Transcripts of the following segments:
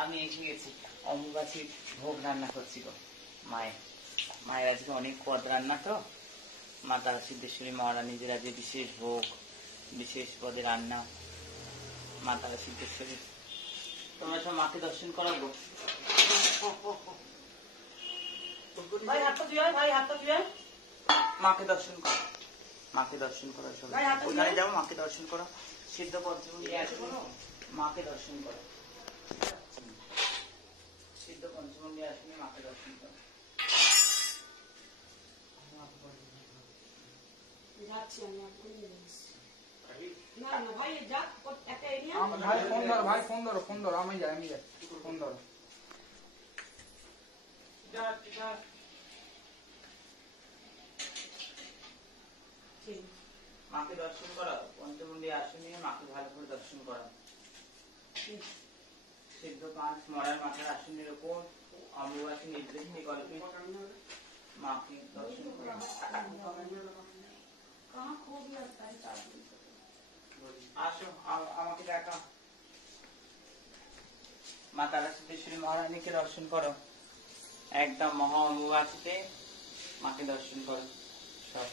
আমি এসে গেছি, অম্বুবাচীর ভোগ রান্না করছি গো। মায়ের আজকে অনেক পদ রান্না তো, মা তারা সিদ্ধেশ্বরী মহারানীদের আজকে বিশেষ ভোগ, বিশেষ পদে রান্না। মা তারা সিদ্ধেশ্বরী, তোমরা সব মাকে দর্শন করাবো। মাকে দর্শন করো, মাকে দর্শন করো, সবাই ওখানে যাও, মাকে দর্শন করো। সিদ্ধ পঞ্চমী মাকে দর্শন করো, সিদ্ধ পঞ্চমী আসলে মাকে দর্শন করো। ভাই ফোন ধরো, আমি যাই ফোন ধরো। মাকে দর্শন করো, পঞ্চমুণ্ডী আসনে মাকে ভালো করে দর্শন করো। সিদ্ধ পাঁচ মরার মাথার আসনের উপর অম্বুবাচী নির্দেশ নিকল্পে মাকে দর্শন করো। আসো, আমাকে দেখা। মা তারা সিদ্ধেশ্বরী মহারানীকে দর্শন করো, একদম মহা অম্বুবাচীতে মাকে দর্শন করো সব।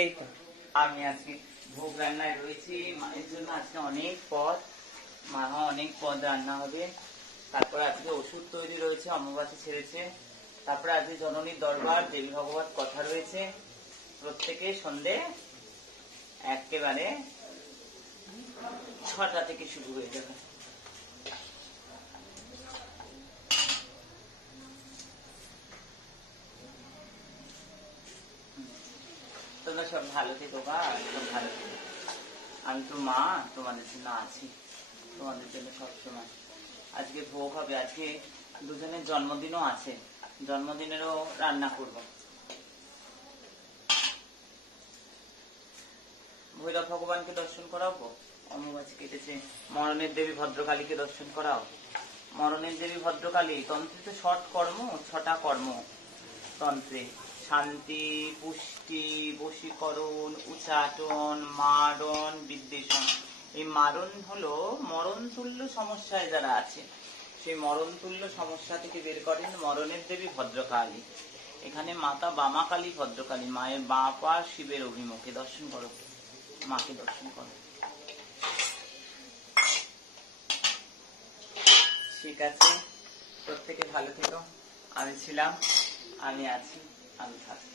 এই তো আমি আজকে ভোগ রান্নায় রয়েছি মায়ের জন্য। আজকে অনেক পদ, মা অনেক পদ রান্না হবে। তারপরে আজকে ওষুধ তৈরি রয়েছে, অম্বুবাচী ছেড়েছে। তারপরে আজকে জননীর দরবার, দেবী ভগবত কথা রয়েছে। প্রত্যেকে সন্ধে একেবারে 6টা থেকে শুরু হয়ে যাবে। তোমরা সব ভালো থেকো বা সব ভালো থেকো। আমি তো মা, তোমাদের জন্য আছি, তোমাদের জন্য সবসময়। আজকে ভোগ হবে, আজকে দুজনের জন্মদিনও আছে, জন্মদিনেরও রান্না করব। ভৈরব ভগবানকে দর্শন করাবো, অম্বুবাচী কেটেছে। মরণের দেবী ভদ্রকালীকে দর্শন করাও। মরণের দেবী ভদ্রকালী, তন্ত্রে তো 6টা কর্ম তন্ত্রে: শান্তি, পুষ্টি, বশীকরণ, উচ্চাটন, মারণ, বিদ্বেষণ। এই মারণ হলো মরণ তুল্য সমস্যায় যারা আছে, সেই মরণ তুল্য সমস্যা থেকে বের করেন মরণের দেবী ভদ্রকালী। এখানে মাতা বামাকালী ভদ্রকালী, মায়ের বাঁ পা শিবের অভিমুখে। দর্শন করো, মাকে দর্শন করো। ঠিক আছে, প্রত্যেকে ভালো থেকো। আমি ছিলাম, আমি আছি, আমি থাকবো।